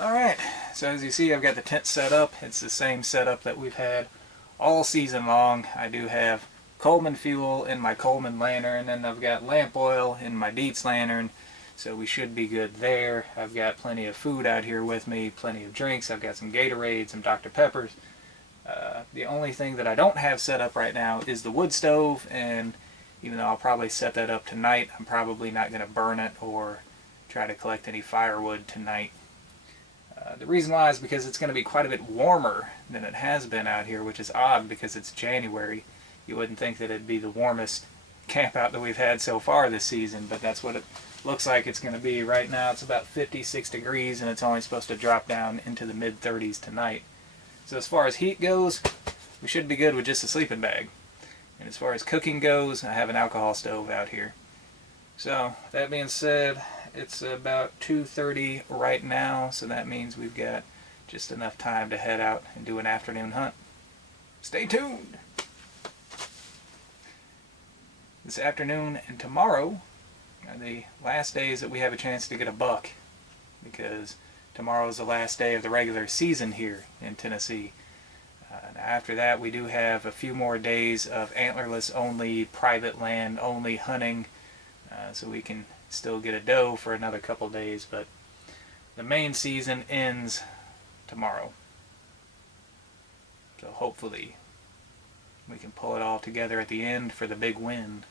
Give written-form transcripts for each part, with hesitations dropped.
Alright, so as you see I've got the tent set up. It's the same setup that we've had all season long. I do have Coleman fuel in my Coleman lantern, and I've got lamp oil in my Dietz lantern, so we should be good there. I've got plenty of food out here with me, plenty of drinks. I've got some Gatorade, some Dr. Peppers. The only thing that I don't have set up right now is the wood stove, and even though I'll probably set that up tonight, I'm probably not going to burn it or try to collect any firewood tonight. The reason why is because it's going to be quite a bit warmer than it has been out here, which is odd because it's January. You wouldn't think that it'd be the warmest camp out that we've had so far this season, but that's what it looks like it's going to be. Right now it's about 56 degrees and it's only supposed to drop down into the mid-30s tonight. So as far as heat goes, we should be good with just a sleeping bag. And as far as cooking goes, I have an alcohol stove out here. So that being said, it's about 2:30 right now, so that means we've got just enough time to head out and do an afternoon hunt. Stay tuned! This afternoon and tomorrow are the last days that we have a chance to get a buck, because tomorrow is the last day of the regular season here in Tennessee. And after that we do have a few more days of antlerless only, private land only hunting, so we can still get a doe for another couple days, but the main season ends tomorrow. So hopefully we can pull it all together at the end for the big win.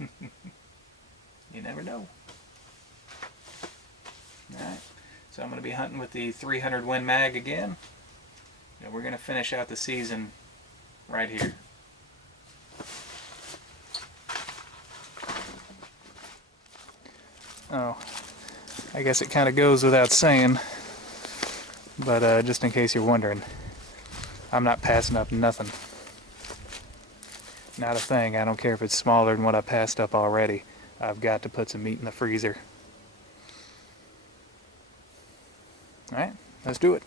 You never know. Alright, so I'm going to be hunting with the 300 Win Mag again, and we're going to finish out the season right here. Oh, I guess it kind of goes without saying, but just in case you're wondering, I'm not passing up nothing. Not a thing. I don't care if it's smaller than what I passed up already. I've got to put some meat in the freezer. Alright, let's do it.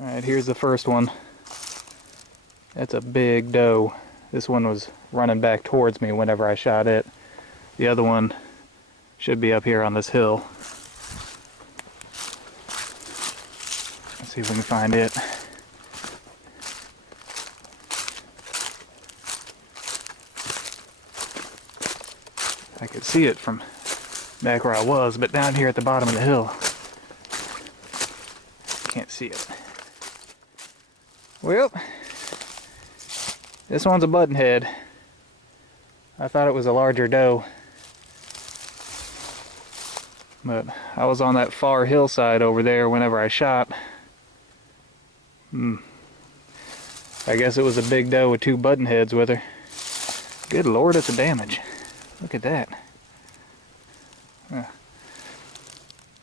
Alright, here's the first one. That's a big doe. This one was running back towards me whenever I shot it. The other one should be up here on this hill. Let's see if we can find it. I could see it from back where I was, but down here at the bottom of the hill, can't see it. Well, this one's a buttonhead. I thought it was a larger doe, but I was on that far hillside over there whenever I shot. I guess it was a big doe with 2 buttonheads with her. Good Lord, it's a damage. Look at that.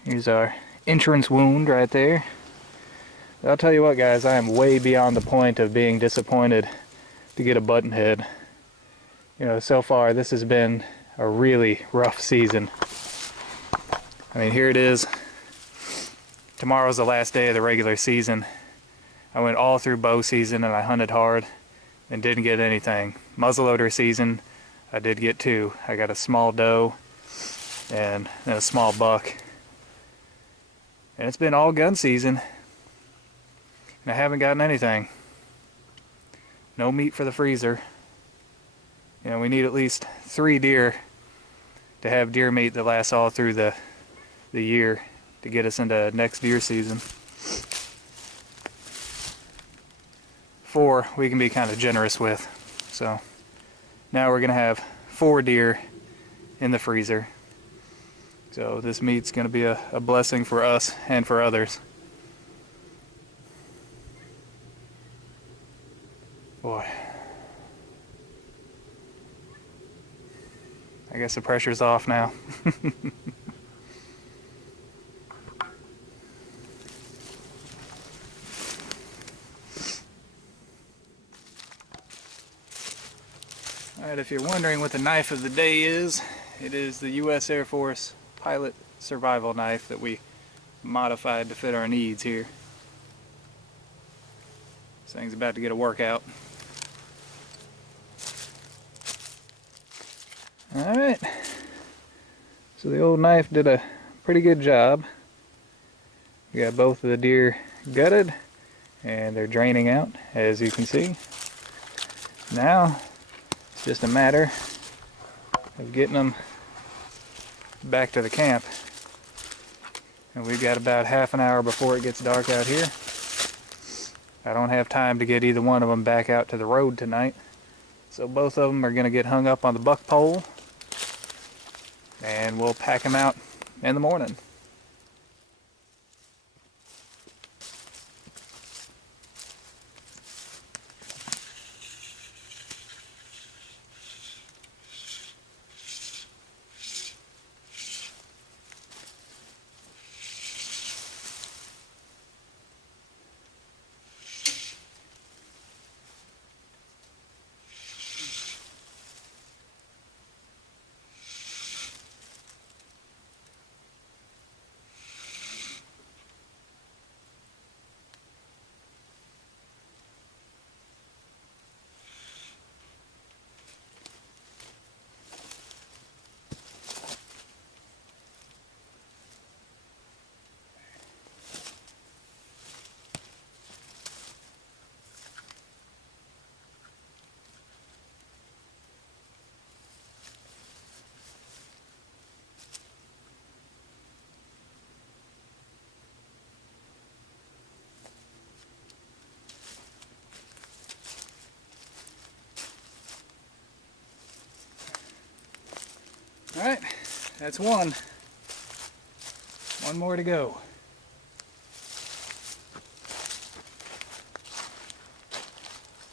Here's our entrance wound right there. I'll tell you what, guys, I am way beyond the point of being disappointed to get a buttonhead. You know, so far this has been a really rough season. I mean, here it is. Tomorrow's the last day of the regular season. I went all through bow season and I hunted hard and didn't get anything. Muzzleloader season, I did get 2. I got a small doe and a small buck. And it's been all gun season, and I haven't gotten anything. No meat for the freezer. You know, we need at least 3 deer to have deer meat that lasts all through the year to get us into next deer season. 4 we can be kind of generous with. So now we're gonna have 4 deer in the freezer. So this meat's gonna be a blessing for us and for others. Boy. I guess the pressure's off now. Alright, if you're wondering what the knife of the day is, it is the U.S. Air Force Pilot Survival Knife that we modified to fit our needs here. This thing's about to get a workout. Alright, so the old knife did a pretty good job. We got both of the deer gutted and they're draining out, as you can see. Now it's just a matter of getting them back to the camp. And we've got about half an hour before it gets dark out here. I don't have time to get either one of them back out to the road tonight. So both of them are going to get hung up on the buck pole. And we'll pack them out in the morning. Alright, that's one. One more to go.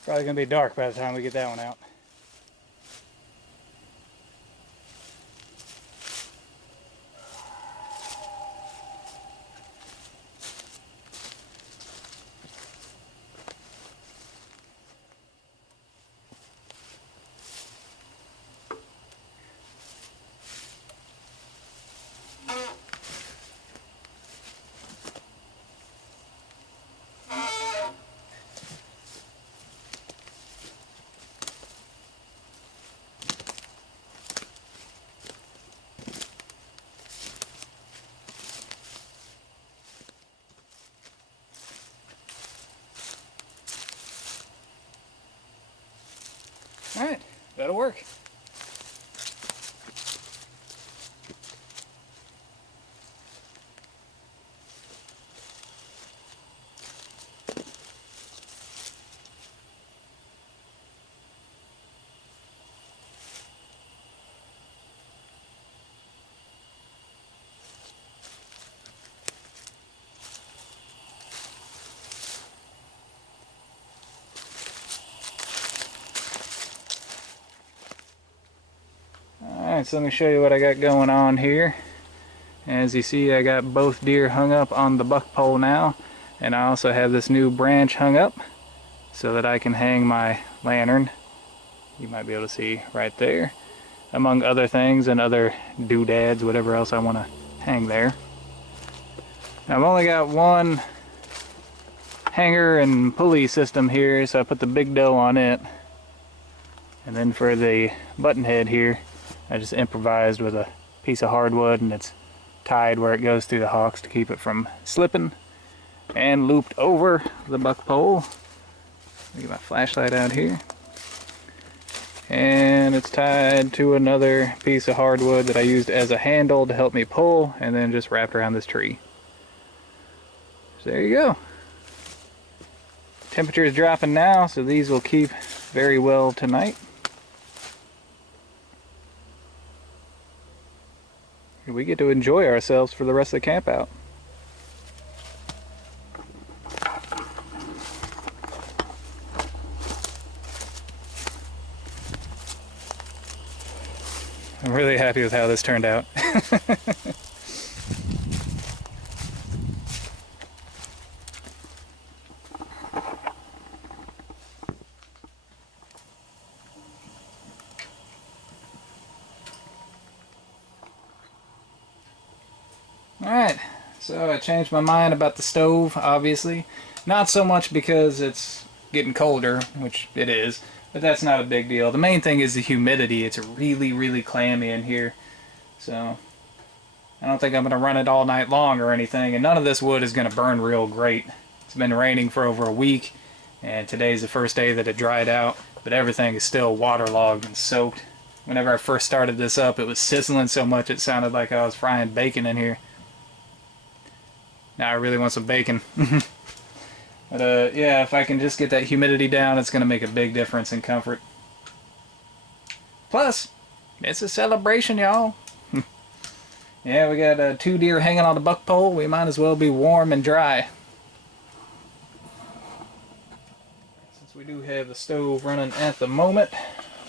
Probably gonna be dark by the time we get that one out. Alright, that'll work. Alright, so let me show you what I got going on here. As you see, I got both deer hung up on the buck pole now, and I also have this new branch hung up so that I can hang my lantern. You might be able to see right there, among other things and other doodads, whatever else I want to hang there. Now, I've only got one hanger and pulley system here, so I put the big doe on it. And then for the button head here, I just improvised with a piece of hardwood, and it's tied where it goes through the hocks to keep it from slipping, and looped over the buck pole. Let me get my flashlight out here. And it's tied to another piece of hardwood that I used as a handle to help me pull, and then just wrapped around this tree. So there you go. Temperature is dropping now, so these will keep very well tonight. We get to enjoy ourselves for the rest of the camp out. I'm really happy with how this turned out. Alright, so I changed my mind about the stove, obviously. Not so much because it's getting colder, which it is, but that's not a big deal. The main thing is the humidity. It's really, really clammy in here. So, I don't think I'm going to run it all night long or anything, and none of this wood is going to burn real great. It's been raining for over a week, and today's the first day that it dried out, but everything is still waterlogged and soaked. Whenever I first started this up, it was sizzling so much it sounded like I was frying bacon in here. Now I really want some bacon. But yeah, if I can just get that humidity down, it's going to make a big difference in comfort. Plus, it's a celebration, y'all. Yeah, we got 2 deer hanging on the buck pole. We might as well be warm and dry. Since we do have the stove running at the moment,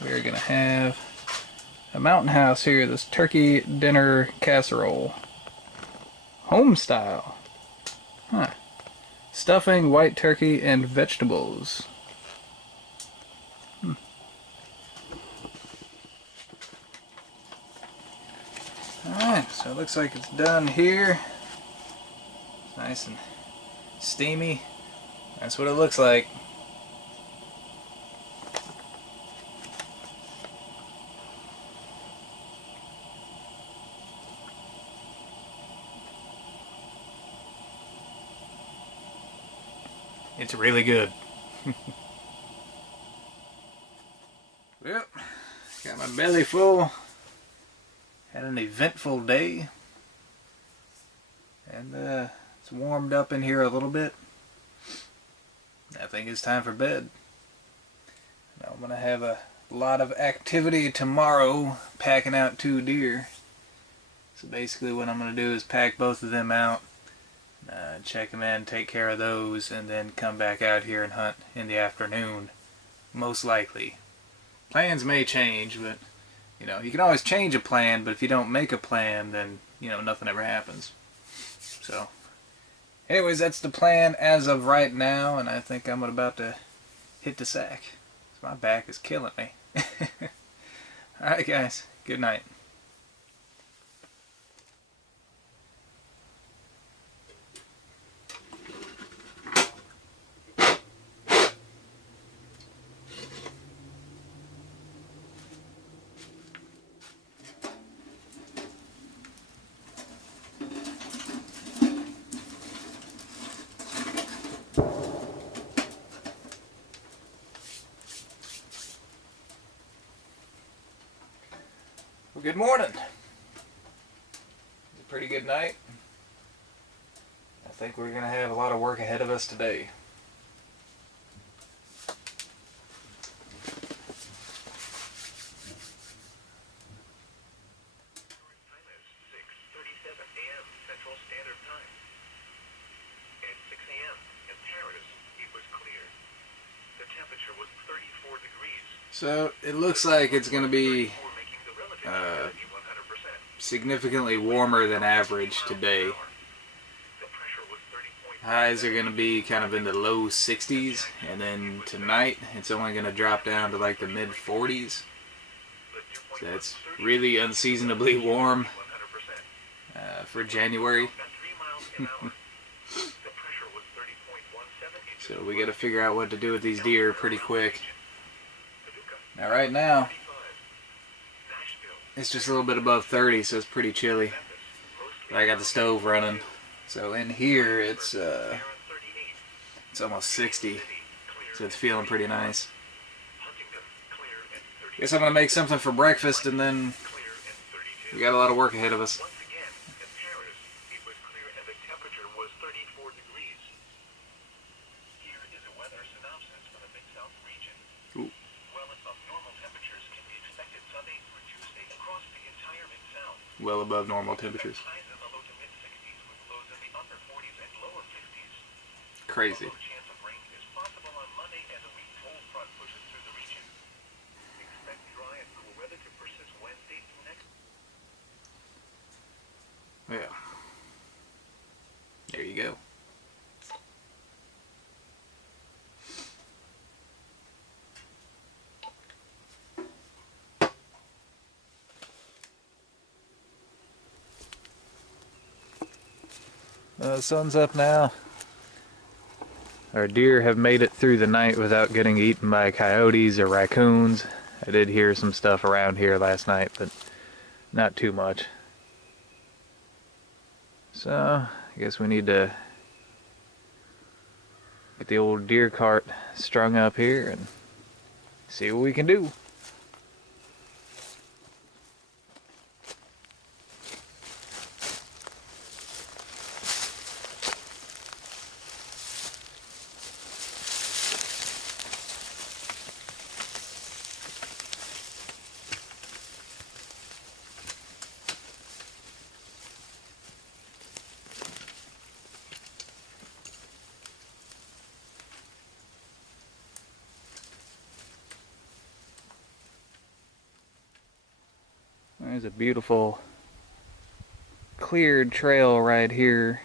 we're going to have a Mountain House here, this turkey dinner casserole. Home style. Huh. Stuffing, white turkey, and vegetables. Alright, so it looks like it's done here. It's nice and steamy. That's what it looks like. It's really good. Yep, got my belly full. Had an eventful day. And it's warmed up in here a little bit. I think it's time for bed. Now I'm going to have a lot of activity tomorrow packing out 2 deer. So basically what I'm going to do is pack both of them out. Check them in, take care of those, and then come back out here and hunt in the afternoon, most likely. Plans may change, but you know, you can always change a plan, but if you don't make a plan, then you know, nothing ever happens. So anyways, that's the plan as of right now, and I think I'm about to hit the sack. My back is killing me. Alright guys, good night. Well, good morning. It's a pretty good night. I think we're going to have a lot of work ahead of us today. So it looks like it's going to be significantly warmer than average today. Highs are going to be kind of in the low 60s, and then tonight it's only going to drop down to like the mid 40s. So that's really unseasonably warm for January. So we got to figure out what to do with these deer pretty quick. Now right now it's just a little bit above 30, so it's pretty chilly. But I got the stove running, so in here it's almost 60, so it's feeling pretty nice. Guess I'm gonna make something for breakfast, and then we got a lot of work ahead of us. Ooh. Well above normal temperatures. Crazy. Yeah. There you go. The sun's up now. Our deer have made it through the night without getting eaten by coyotes or raccoons. I did hear some stuff around here last night, but not too much. So, I guess we need to get the old deer cart strung up here and see what we can do. There's a beautiful cleared trail right here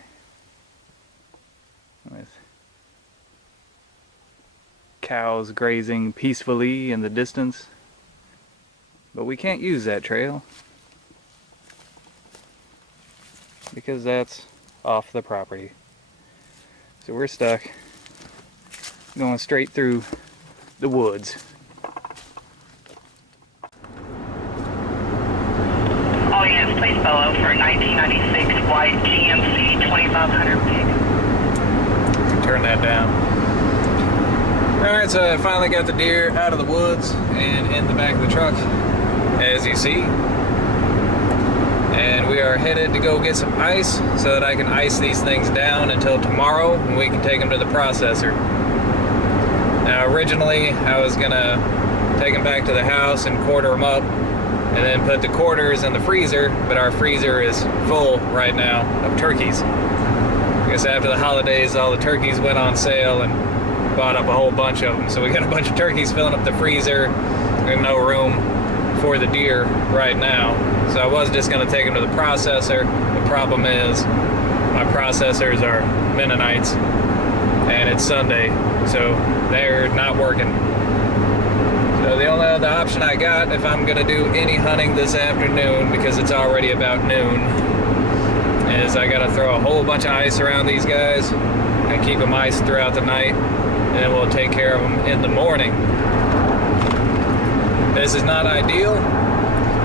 with cows grazing peacefully in the distance, but we can't use that trail because that's off the property. So we're stuck going straight through the woods. Please follow for 1996 white GMC 2500 pig. Turn that down. Alright, so I finally got the deer out of the woods and in the back of the truck, as you see. And we are headed to go get some ice so that I can ice these things down until tomorrow when we can take them to the processor. Now originally I was going to take them back to the house and quarter them up and then put the quarters in the freezer, but our freezer is full right now of turkeys. I guess after the holidays all the turkeys went on sale and bought up a whole bunch of them, so we got a bunch of turkeys filling up the freezer and no room for the deer right now. So I was just going to take them to the processor. The problem is my processors are Mennonites and it's Sunday, so they're not working. So the only other option I got if I'm going to do any hunting this afternoon, because it's already about noon, is I got to throw a whole bunch of ice around these guys and keep them iced throughout the night, and then we'll take care of them in the morning. This is not ideal,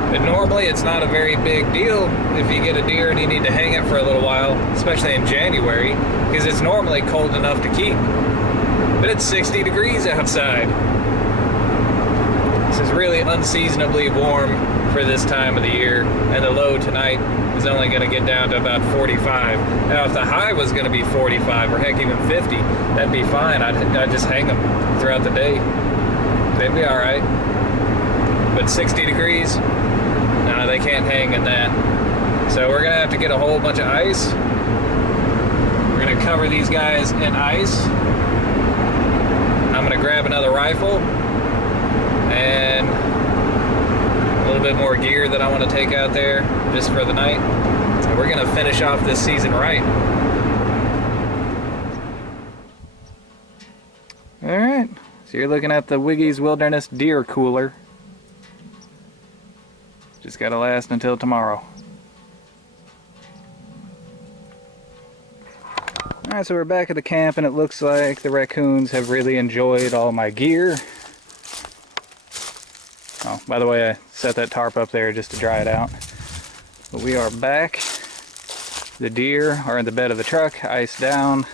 but normally it's not a very big deal if you get a deer and you need to hang it for a little while, especially in January, because it's normally cold enough to keep. But it's 60 degrees outside. This is really unseasonably warm for this time of the year, and the low tonight is only going to get down to about 45. Now if the high was going to be 45 or heck even 50, that'd be fine. I'd just hang them throughout the day. They'd be alright. But 60 degrees, no, they can't hang in that. So we're going to have to get a whole bunch of ice. We're going to cover these guys in ice. I'm going to grab another rifle and a little bit more gear that I want to take out there just for the night. And we're gonna finish off this season right. Alright, so you're looking at the Wiggy's Wilderness Deer Cooler. Just gotta last until tomorrow. Alright, so we're back at the camp and it looks like the raccoons have really enjoyed all my gear. Oh, by the way, I set that tarp up there just to dry it out. But we are back. The deer are in the bed of the truck, iced down.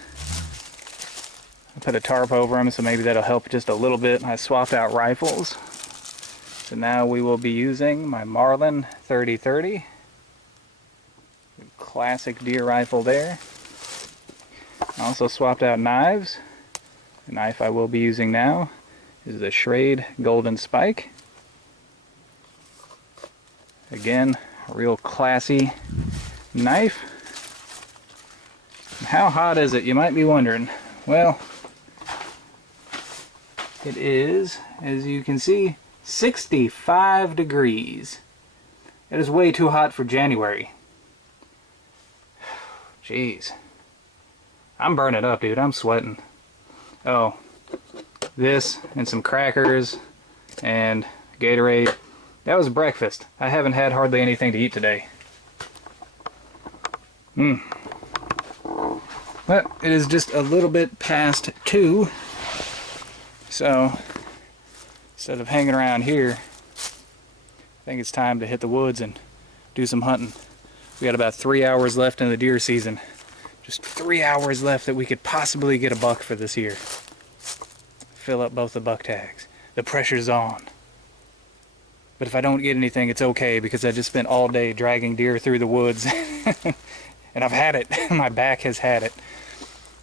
I put a tarp over them, so maybe that'll help just a little bit. I swapped out rifles. So now we will be using my Marlin 30-30. Classic deer rifle there. I also swapped out knives. The knife I will be using now is the Schrade Golden Spike. Again, a real classy knife. How hot is it? You might be wondering. Well, it is, as you can see, 65 degrees. It is way too hot for January. Jeez. I'm burning up, dude. I'm sweating. Oh, this and some crackers and Gatorade. That was breakfast. I haven't had hardly anything to eat today. But it is just a little bit past 2. So, instead of hanging around here, I think it's time to hit the woods and do some hunting. We got about 3 hours left in the deer season. Just 3 hours left that we could possibly get a buck for this year. Fill up both the buck tags. The pressure's on. But if I don't get anything, it's okay, because I just spent all day dragging deer through the woods. And I've had it. My back has had it.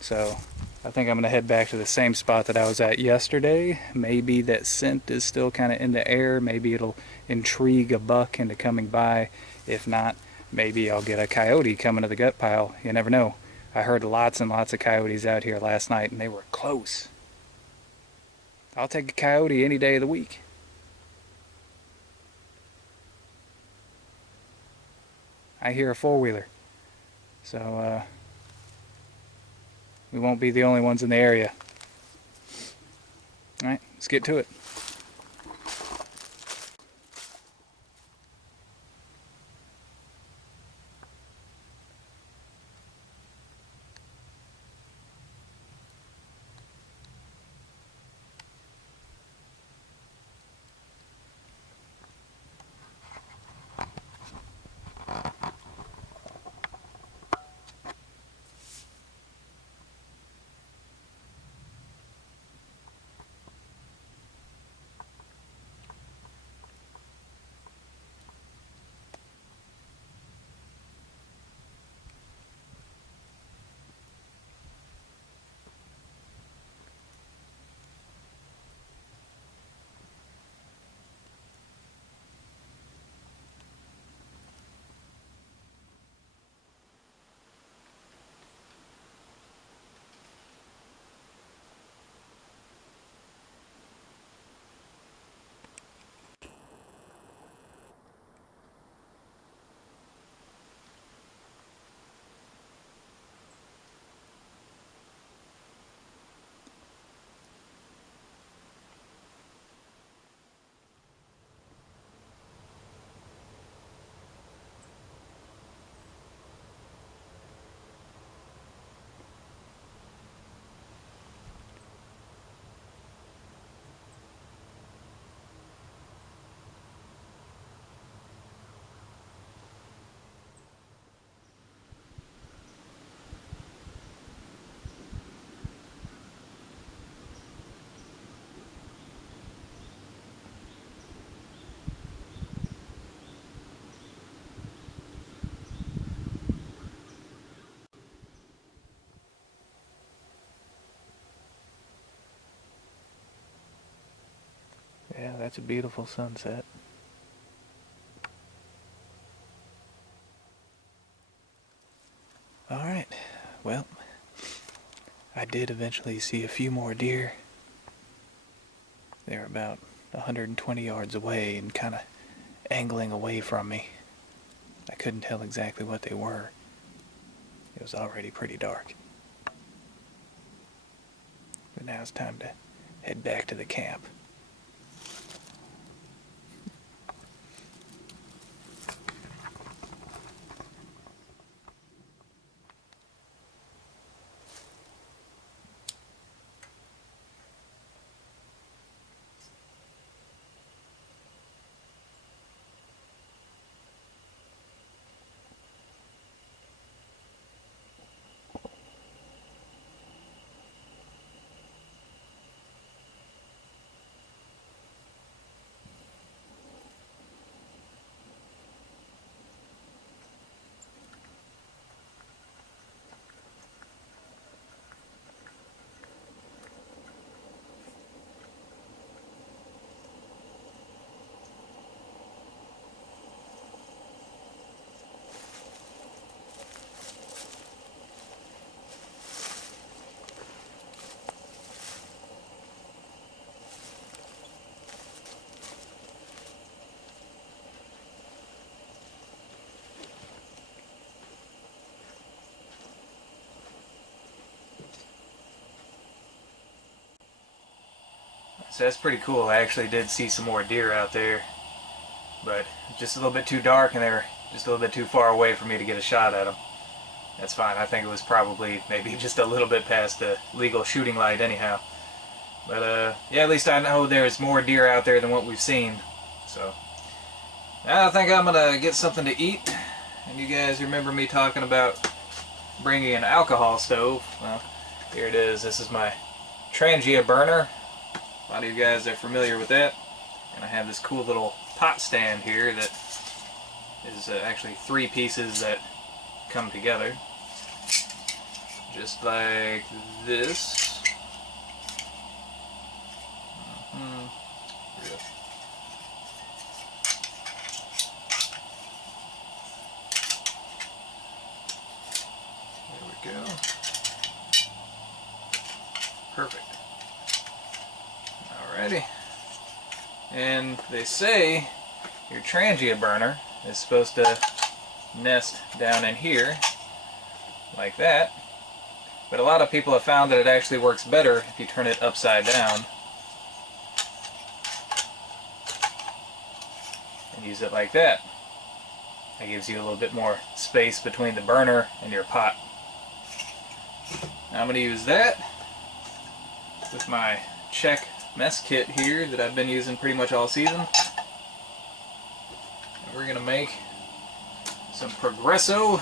So I think I'm going to head back to the same spot that I was at yesterday. Maybe that scent is still kind of in the air. Maybe it'll intrigue a buck into coming by. If not, maybe I'll get a coyote coming to the gut pile. You never know. I heard lots and lots of coyotes out here last night, and they were close. I'll take a coyote any day of the week. I hear a four-wheeler. So, we won't be the only ones in the area. Alright, let's get to it. Yeah, that's a beautiful sunset. Alright, well, I did eventually see a few more deer. They're about 120 yards away and kind of angling away from me. I couldn't tell exactly what they were. It was already pretty dark. But now it's time to head back to the camp. So that's pretty cool. I actually did see some more deer out there, but just a little bit too dark and they were just a little bit too far away for me to get a shot at them. That's fine. I think it was probably maybe just a little bit past the legal shooting light anyhow. But yeah, at least I know there's more deer out there than what we've seen. So I think I'm gonna get something to eat. And you guys remember me talking about bringing an alcohol stove? Well, here it is. This is my Trangia burner. A lot of you guys are familiar with that. And I have this cool little pot stand here that is actually 3 pieces that come together. Just like this. There we go. Perfect. Alrighty. And they say your Trangia burner is supposed to nest down in here like that. But a lot of people have found that it actually works better if you turn it upside down and use it like that. That gives you a little bit more space between the burner and your pot. Now I'm going to use that with my Czech mess kit here that I've been using pretty much all season. And we're going to make some Progresso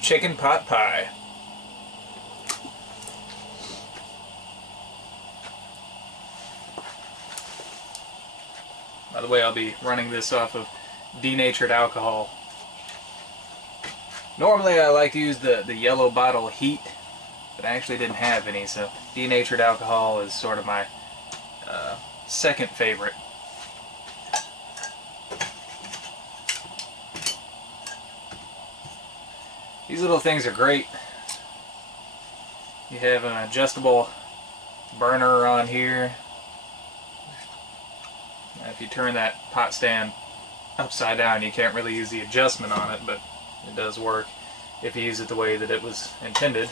chicken pot pie. By the way, I'll be running this off of denatured alcohol. Normally I like to use the yellow bottle Heat, but I actually didn't have any, so denatured alcohol is sort of my second favorite. These little things are great. You have an adjustable burner on here. If you turn that pot stand upside down, you can't really use the adjustment on it, but it does work if you use it the way that it was intended.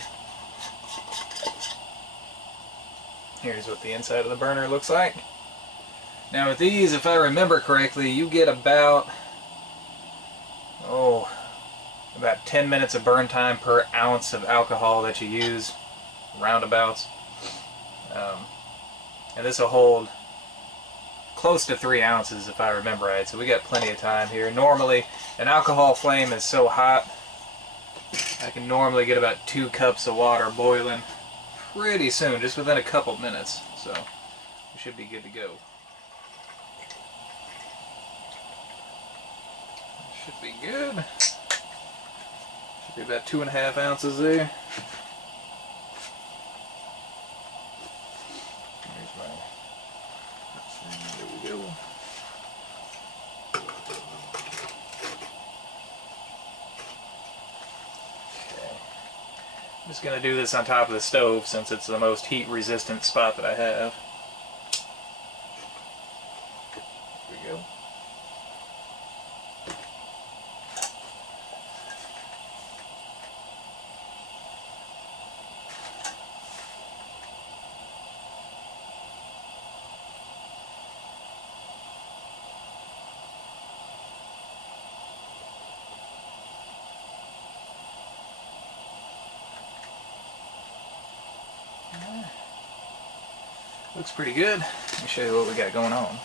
Here's what the inside of the burner looks like. Now with these, if I remember correctly, you get about 10 minutes of burn time per ounce of alcohol that you use, roundabouts. And this will hold close to 3 ounces if I remember right, so we got plenty of time here. Normally, an alcohol flame is so hot, I can normally get about 2 cups of water boiling pretty soon, just within a couple minutes, so we should be good to go. Should be good. Should be about 2.5 ounces there. There's my... There we go. Okay. I'm just going to do this on top of the stove since it's the most heat resistant spot that I have. There we go. Looks pretty good. Let me show you what we got going on.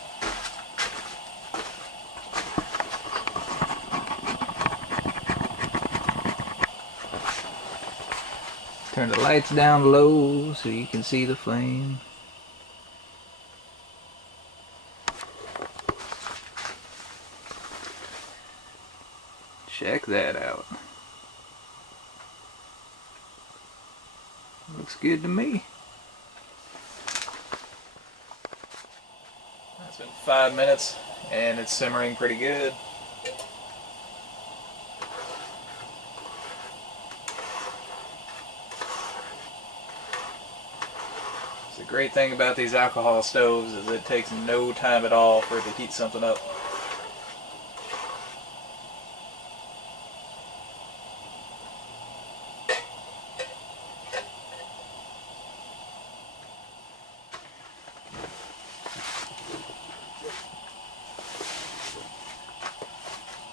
Turn the lights down low so you can see the flame. Check that out. Looks good to me. It's been 5 minutes and it's simmering pretty good. The great thing about these alcohol stoves is it takes no time at all for it to heat something up.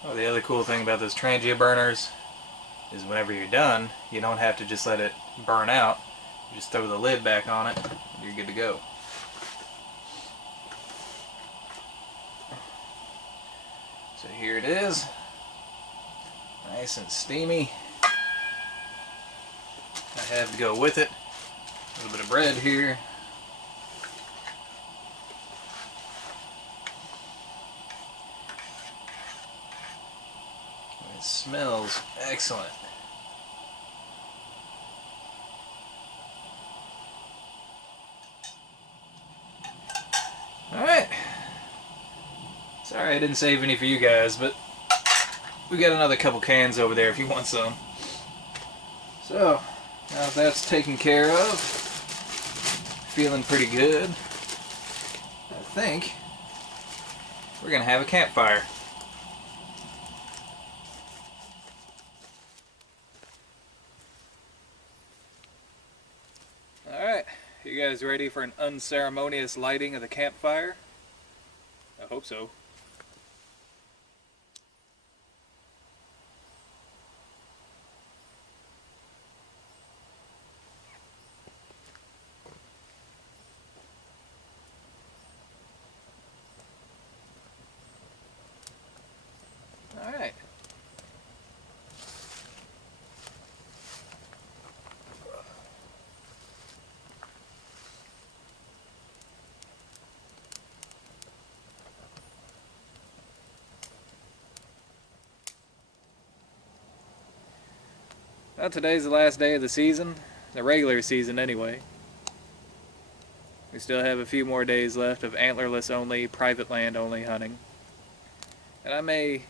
Oh, the other cool thing about those Trangia burners is whenever you're done, you don't have to just let it burn out. You just throw the lid back on it, and you're good to go. So here it is, nice and steamy. I have to go with it a little bit of bread here. It smells excellent. Alright. Sorry I didn't save any for you guys, but we got another couple cans over there if you want some. So, now that that's taken care of, feeling pretty good, I think we're going to have a campfire. Alright, you guys ready for an unceremonious lighting of the campfire? I hope so. Alright. Well, today's the last day of the season, the regular season anyway. We still have a few more days left of antlerless only, private land only hunting. And I may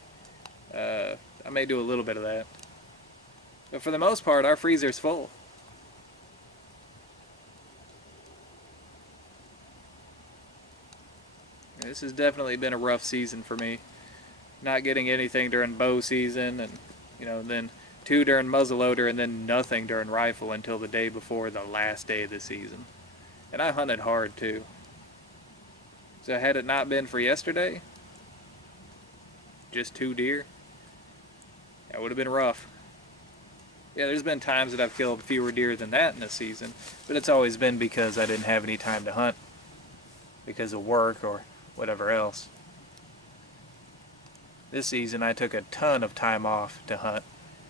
do a little bit of that. But for the most part, our freezer's full. This has definitely been a rough season for me. Not getting anything during bow season, and then 2 during muzzleloader, and then nothing during rifle until the day before the last day of the season. And I hunted hard too. So had it not been for yesterday, just 2 deer, that would have been rough. Yeah, there's been times that I've killed fewer deer than that in a season, but it's always been because I didn't have any time to hunt because of work or whatever else. This season I took a ton of time off to hunt,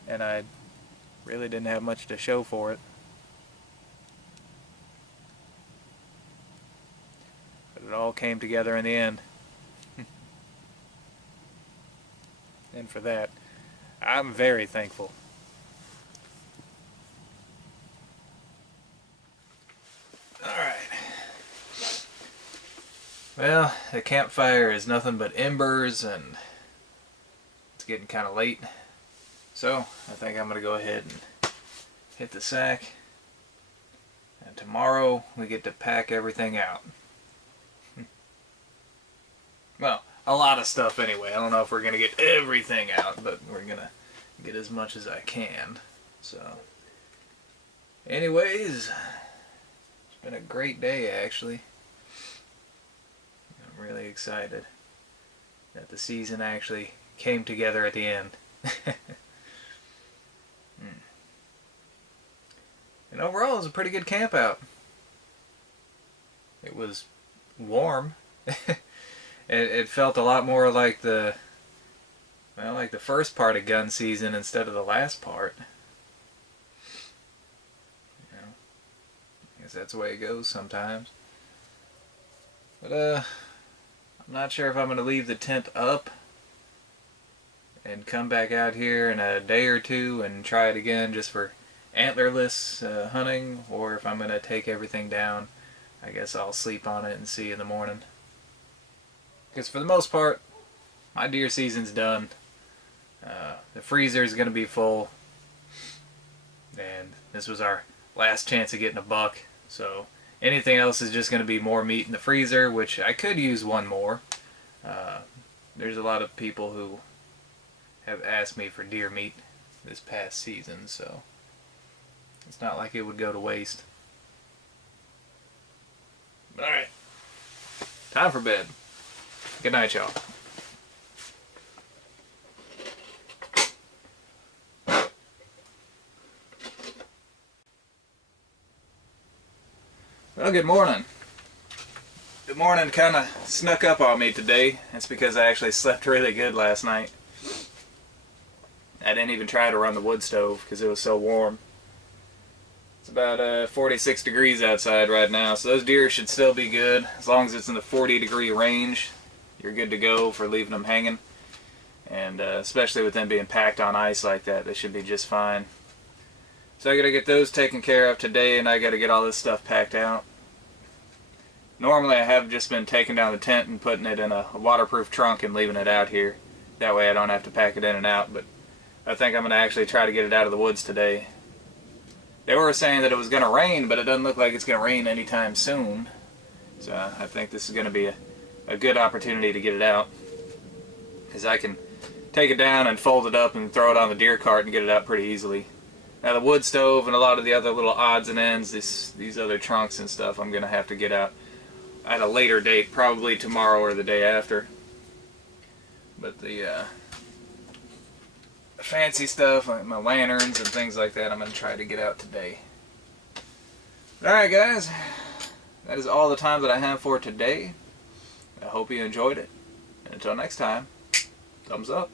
and I really didn't have much to show for it. But it all came together in the end. And for that, I'm very thankful. Alright. Well, the campfire is nothing but embers, and it's getting kind of late. So, I think I'm going to go ahead and hit the sack. And tomorrow, we get to pack everything out. Well, a lot of stuff anyway. I don't know if we're going to get everything out, but we're going to get as much as I can. So, anyways, it's been a great day actually. I'm really excited that the season actually came together at the end. And overall, it was a pretty good camp out. it was warm. It felt a lot more like the first part of gun season instead of the last part. You know, I guess that's the way it goes sometimes. But I'm not sure if I'm gonna leave the tent up and come back out here in a day or two and try it again just for antlerless hunting, or if I'm gonna take everything down. I guess I'll sleep on it and see in the morning. Because for the most part, my deer season's done. The freezer is going to be full. And this was our last chance of getting a buck. So anything else is just going to be more meat in the freezer, which I could use one more. There's a lot of people who have asked me for deer meat this past season, so it's not like it would go to waste. Alright, time for bed. Good night, y'all. Well, good morning. Good morning kind of snuck up on me today. It's because I actually slept really good last night. I didn't even try to run the wood stove because it was so warm. It's about 46 degrees outside right now, so those deer should still be good. As long as it's in the 40-degree range, you're good to go for leaving them hanging. And especially with them being packed on ice like that, they should be just fine. So I gotta get those taken care of today, and I gotta get all this stuff packed out. Normally I have just been taking down the tent and putting it in a waterproof trunk and leaving it out here. That way I don't have to pack it in and out, but I think I'm gonna actually try to get it out of the woods today. They were saying that it was gonna rain, but it doesn't look like it's gonna rain anytime soon. So I think this is gonna be a good opportunity to get it out, because I can take it down and fold it up and throw it on the deer cart and get it out pretty easily. Now the wood stove and a lot of the other little odds and ends, these other trunks and stuff, I'm gonna have to get out at a later date, probably tomorrow or the day after. But the fancy stuff, like my lanterns and things like that, I'm gonna try to get out today. Alright guys, that is all the time that I have for today. I hope you enjoyed it. And until next time, thumbs up.